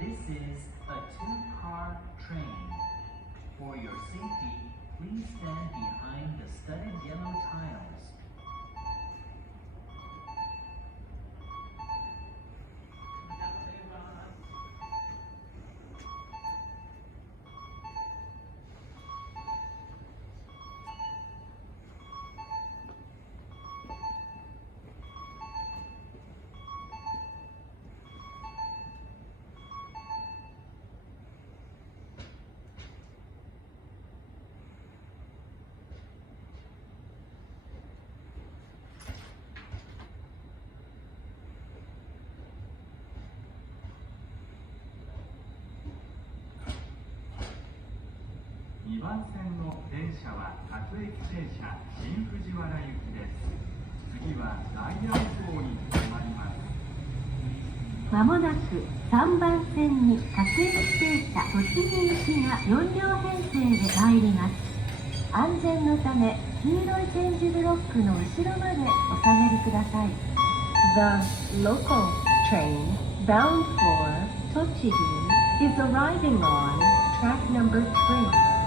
This is a two-car train. For your safety, please stand behind the studded yellow tiles. 2番線の電車は各駅停車新藤原行きです。次はダイヤル号に停まります。まもなく3番線に各駅停車栃木行きが4両編成で参ります。安全のため黄色い点字ブロックの後ろまでお下がりください。The local train bound for Tochigi is arriving on track number 3.